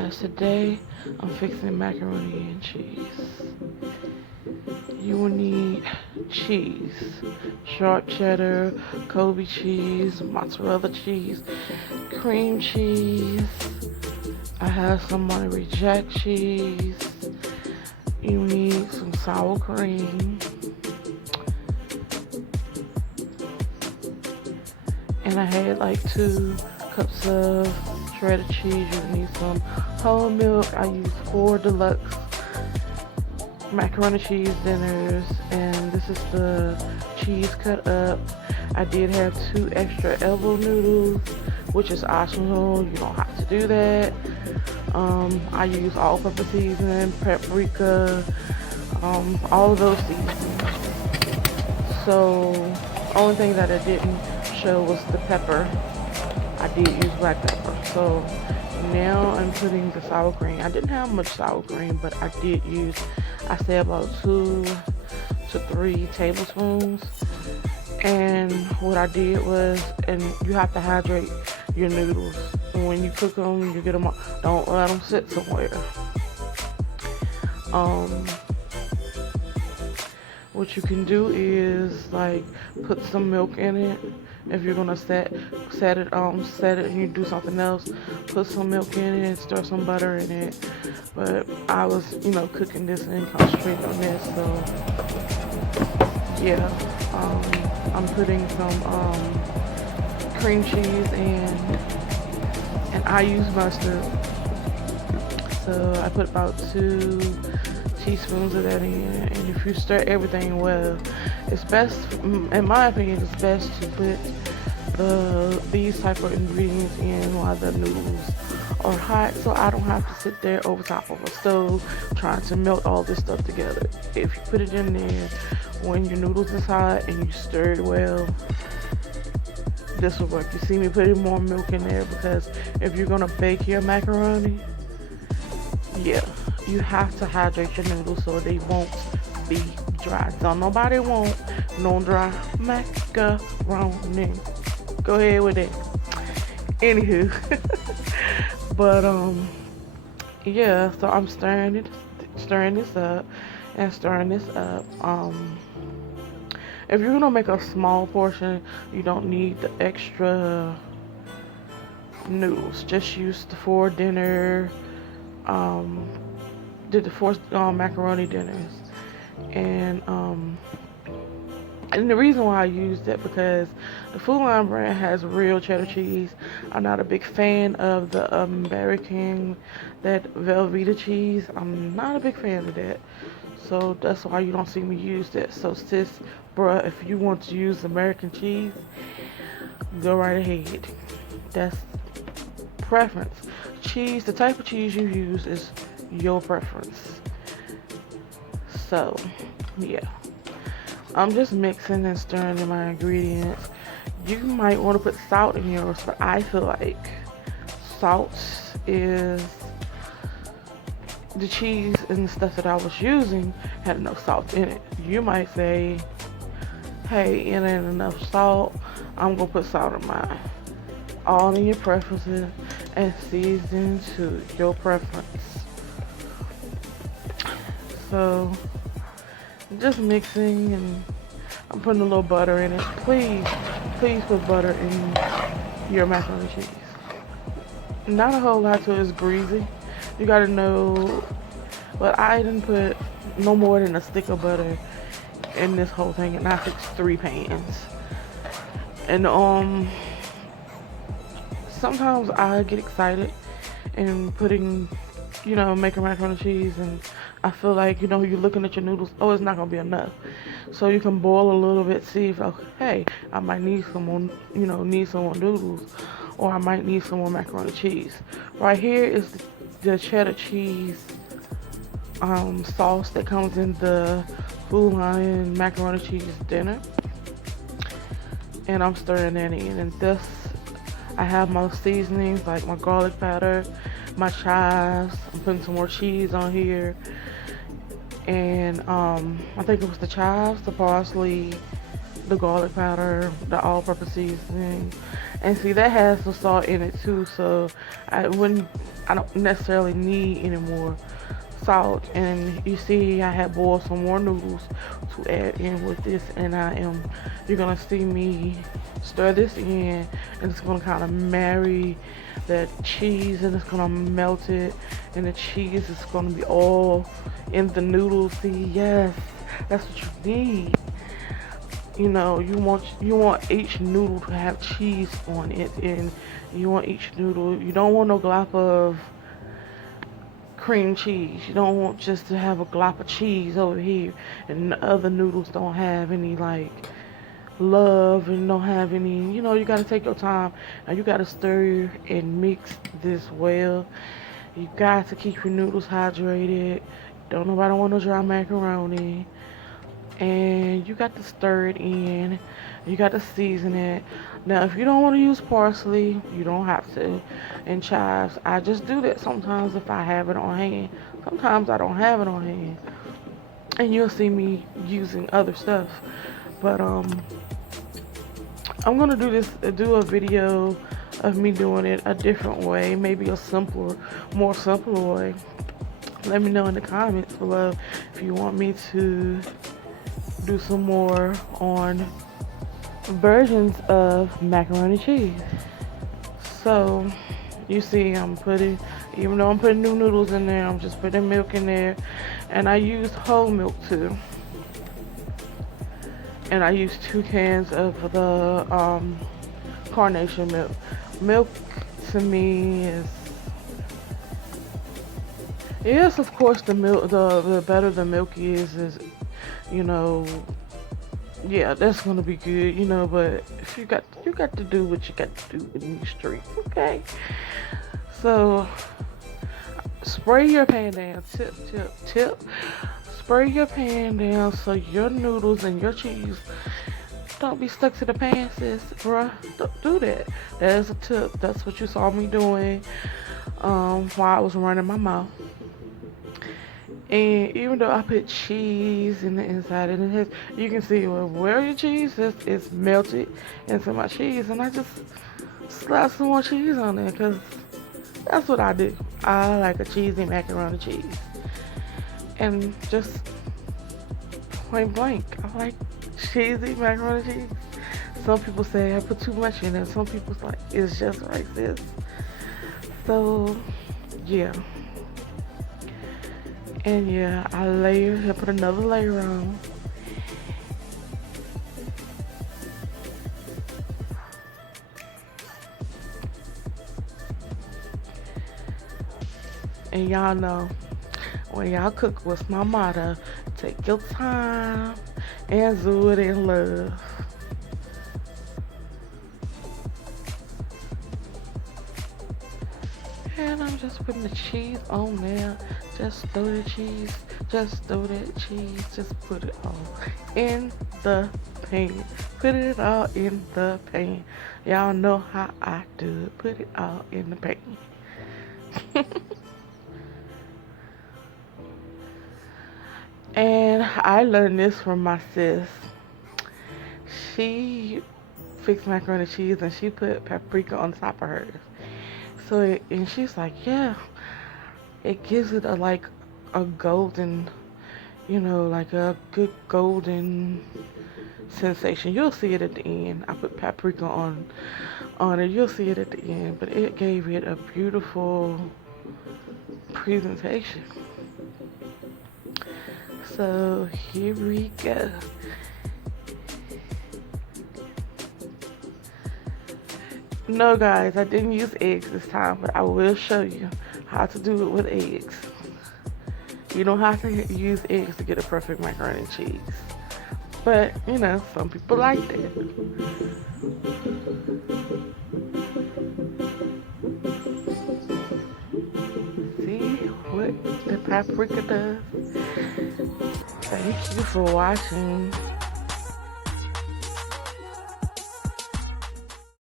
guys, today I'm fixing macaroni and cheese. You will need cheese, sharp cheddar, Kobe cheese, mozzarella cheese, cream cheese. I have some Monterey Jack cheese. You need some sour cream. And I had like 2 cups of shredded cheese. You need some whole milk. I used 4 deluxe macaroni cheese dinners, and this is the cheese cut up. I did have 2 extra elbow noodles, which is optional. You don't have to do that. I use all-purpose seasoning, paprika, all of those seasonings. So, only thing that I didn't show was the pepper. I did use black pepper. So now I'm putting the sour cream. I didn't have much sour cream, but I did use, I say about 2 to 3 tablespoons. And what I did was, and you have to hydrate your noodles. And when you cook them, you get them, don't let them sit somewhere. What you can do is like put some milk in it. If you're gonna set it and you do something else, put some milk in it and stir some butter in it. But I was, cooking this and concentrating on this, so yeah. I'm putting some cream cheese and I use mustard. So I put about 2 teaspoons of that in, and if you stir everything well, it's best, in my opinion, it's best to put these type of ingredients in while the noodles are hot, so I don't have to sit there over top of a stove trying to melt all this stuff together. If you put it in there when your noodles is hot and you stir it well, this will work. You see me putting more milk in there because if you're gonna bake your macaroni, yeah, you have to hydrate your noodles so they won't be dry. Don't nobody want no dry macaroni. Go ahead with it. Anywho, but yeah. So I'm stirring this up. If you're gonna make a small portion, you don't need the extra noodles. Just use the 4 dinner. Did the 4 macaroni dinners, and the reason why I used that because the Food Line brand has real cheddar cheese. I'm not a big fan of the American, that Velveeta cheese. I'm not a big fan of that, so that's why you don't see me use that. So sis, bruh, if you want to use American cheese, go right ahead. That's preference. Cheese, the type of cheese you use is your preference. So yeah, I'm just mixing and stirring in my ingredients. You might want to put salt in yours, but I feel like salt is, the cheese and the stuff that I was using had enough salt in it. You might say, hey, it ain't enough salt, I'm gonna put salt in mine. All in your preferences and season to your preference. So just mixing, and I'm putting a little butter in it. Please put butter in your macaroni and cheese. Not a whole lot, so it's greasy. You gotta know, but I didn't put no more than a stick of butter in this whole thing, and I fixed 3 pans. And sometimes I get excited and putting, making macaroni and cheese, and I feel like, you're looking at your noodles, oh, it's not gonna be enough. So you can boil a little bit, see if, okay, I might need some more, some more noodles, or I might need some more macaroni and cheese. Right here is the cheddar cheese sauce that comes in the Food Line macaroni and cheese dinner. And I'm stirring that in, and this, I have my seasonings like my garlic powder, my chives. I'm putting some more cheese on here, and I think it was the chives, the parsley, the garlic powder, the all-purpose seasoning, and see that has some salt in it too. So I I don't necessarily need any more salt. And you see I had boiled some more noodles to add in with this, and you're gonna see me stir this in, and it's gonna kind of marry the cheese, and it's gonna melt it, and the cheese is gonna be all in the noodles. See, yes, that's what you need. You know, you want each noodle to have cheese on it, and you want each noodle, you don't want no glop of cream cheese. You don't want just to have a glop of cheese over here and the other noodles don't have any like love and don't have any, you got to take your time and you got to stir and mix this well. You got to keep your noodles hydrated. Don't nobody want no dry macaroni. And you got to stir it in. You got to season it. Now, if you don't want to use parsley, you don't have to. And chives, I just do that sometimes if I have it on hand. Sometimes I don't have it on hand. And you'll see me using other stuff. But I'm gonna do a video of me doing it a different way, maybe a more simpler way. Let me know in the comments below if you want me to do some more on versions of macaroni cheese. So you see even though I'm putting new noodles in there, I'm just putting milk in there, and I use whole milk too. And I use 2 cans of the carnation milk. Milk to me is, yes, of course, the milk, the better the milk is, yeah, that's gonna be good, but if you got to do what you got to do in these streets, okay? So spray your pan down, tip. Spray your pan down so your noodles and your cheese don't be stuck to the pan, sis, bruh. Don't do that. That is a tip. That's what you saw me doing while I was running my mouth. And even though I put cheese in the inside, and you can see where your cheese is, it's melted into my cheese, and I just slap some more cheese on there because that's what I do. I like a cheesy macaroni cheese, and just point blank, I like cheesy macaroni cheese. Some people say I put too much in it. Some people like it's just like this. So yeah. And yeah, I put another layer on. And y'all know, when y'all cook, what's my motto? Take your time and do it in love. And I'm just putting the cheese on there. Just throw the cheese. Just throw that cheese. Just put it all in the pan. Put it all in the pan. Y'all know how I do it. Put it all in the pan. And I learned this from my sis. She fixed macaroni and cheese and she put paprika on top of hers. And she's like, yeah, it gives it a golden, like a good golden sensation. You'll see it at the end. I put paprika on it. You'll see it at the end, but it gave it a beautiful presentation. So here we go. No, guys, I didn't use eggs this time, but I will show you how to do it with eggs. You don't have to use eggs to get a perfect macaroni and cheese. But, some people like that. See what the paprika does? Thank you for watching.